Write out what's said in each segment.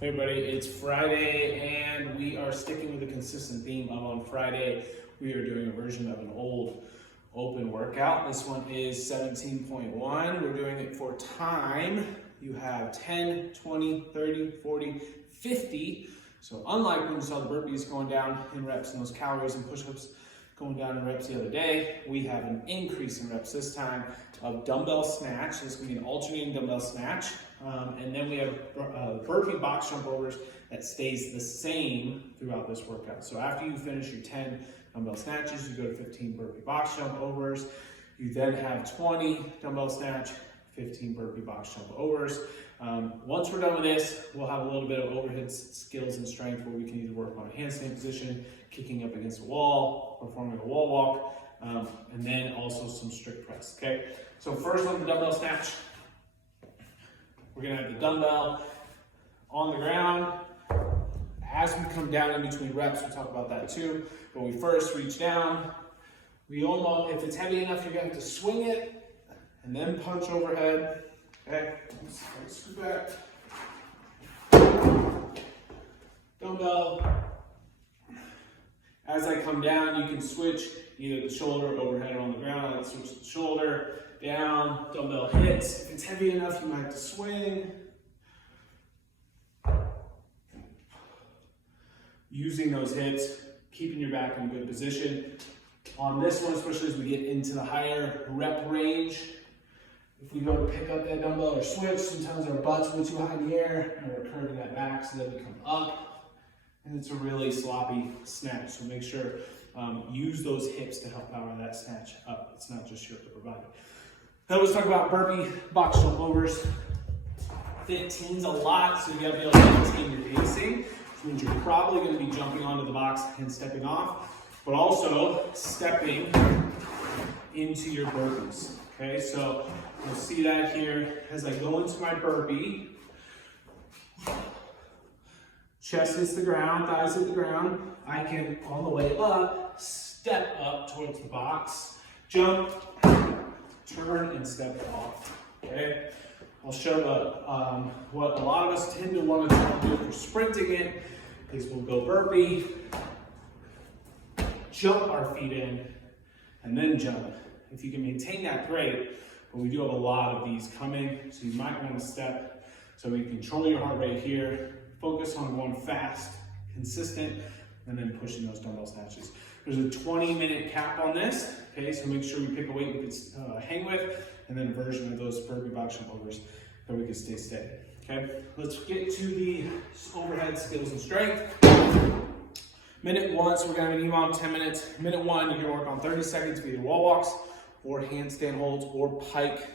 Hey everybody, it's Friday and we are sticking with the consistent theme of on Friday. We are doing a version of an old open workout. This one is 17.1. We're doing it for time. You have 10, 20, 30, 40, 50. So unlike when you saw the burpees going down in reps and those calories and push-ups going down in reps the other day, we have an increase in reps this time of dumbbell snatch. This is going to be an alternating dumbbell snatch. And then we have burpee box jump overs that stays the same throughout this workout. So after you finish your 10 dumbbell snatches, you go to 15 burpee box jump overs. You then have 20 dumbbell snatch, 15 burpee box jump overs. Once we're done with this, we'll have a little bit of overhead skills and strength where we can either work on a handstand position, kicking up against a wall, performing a wall walk, and then also some strict press, okay? So first on the dumbbell snatch, we're gonna have the dumbbell on the ground. As we come down in between reps, we'll talk about that too. But we first reach down. We almost, if it's heavy enough, you're gonna have to swing it and then punch overhead. Okay, let's scoot back. Dumbbell. As I come down, you can switch either the shoulder, overhead, or on the ground. I like to switch the shoulder, down, dumbbell hits. If it's heavy enough, you might have to swing. Using those hits, keeping your back in a good position. On this one, especially as we get into the higher rep range, if we go to pick up that dumbbell or switch, sometimes our butt's way too high in the air and we're curving that back so that we come up. And it's a really sloppy snatch, so make sure use those hips to help power that snatch up. It's not just your upper body. Now let's talk about burpee box jump overs. 15's a lot, so you gotta be able to maintain your pacing, which means you're probably gonna be jumping onto the box and stepping off, but also stepping into your burpees. Okay, so you'll see that here as I go into my burpee. Chest hits the ground, thighs hit the ground. I can, on the way up, step up towards the box, jump, turn, and step off. Okay? I'll show what a lot of us tend to want to try to do for sprinting it is we'll go burpee, jump our feet in, and then jump. If you can maintain that, great. But we do have a lot of these coming, so you might want to step so you control your heart rate here. Focus on going fast, consistent, and then pushing those dumbbell snatches. There's a 20-minute cap on this, okay? So make sure we pick a weight we can hang with, and then a version of those burpee box jump overs that we can stay steady, okay? Let's get to the overhead skills and strength. Minute one, so we're gonna have an EMOM 10 minutes. Minute one, you're gonna work on 30 seconds of either wall walks, or handstand holds, or pike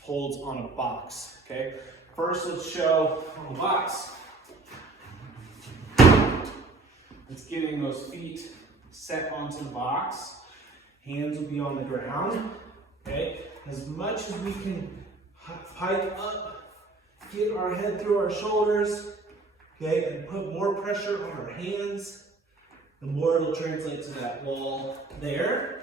holds on a box, okay? First, let's show on the box. It's getting those feet set onto the box. Hands will be on the ground, okay? As much as we can pike up, get our head through our shoulders, okay? And put more pressure on our hands, the more it'll translate to that wall there,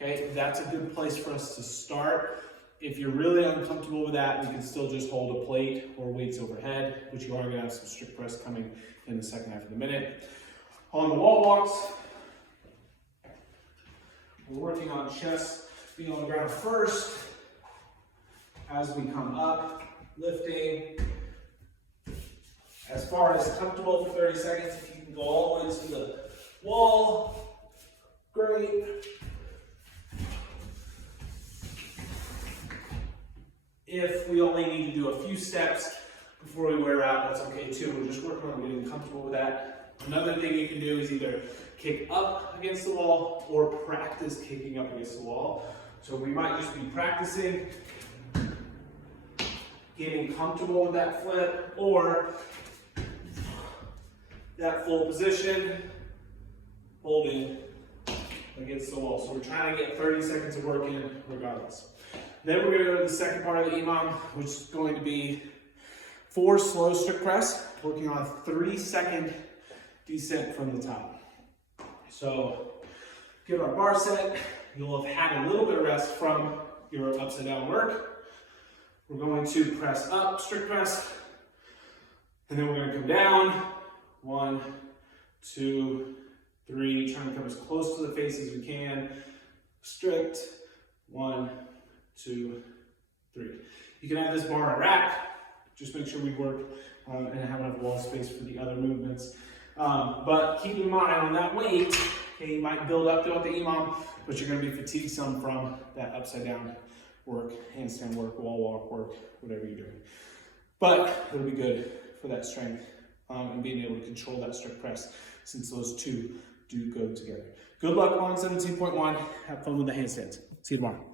okay? That's a good place for us to start. If you're really uncomfortable with that, we can still just hold a plate or weights overhead, which you are gonna have some strict press coming in the second half of the minute. On the wall walks, we're working on chest being on the ground first. As we come up, lifting as far as comfortable for 30 seconds. If you can go all the way to the wall, great. If we only need to do a few steps before we wear out, that's okay too. We're just working on getting comfortable with that. Another thing you can do is either kick up against the wall or practice kicking up against the wall. So we might just be practicing getting comfortable with that flip or that full position, holding against the wall. So we're trying to get 30 seconds of work in regardless. Then we're going to go to the second part of the EMOM, which is going to be 4 slow strict press, working on a 30-second descent from the top. So get our bar set. You'll have had a little bit of rest from your upside down work. We're going to press up, strict press, And then we're gonna come down. 1, 2, 3. Trying to come as close to the face as we can. Strict. 1, 2, 3. You can have this bar and rack. Just make sure we work and have enough wall space for the other movements. But keep in mind on that weight, okay, you might build up throughout the EMOM, but you're gonna be fatigued some from that upside down work, handstand work, wall walk work, whatever you're doing. But it'll be good for that strength and being able to control that strict press, since those two do go together. Good luck on 17.1. Have fun with the handstands. See you tomorrow.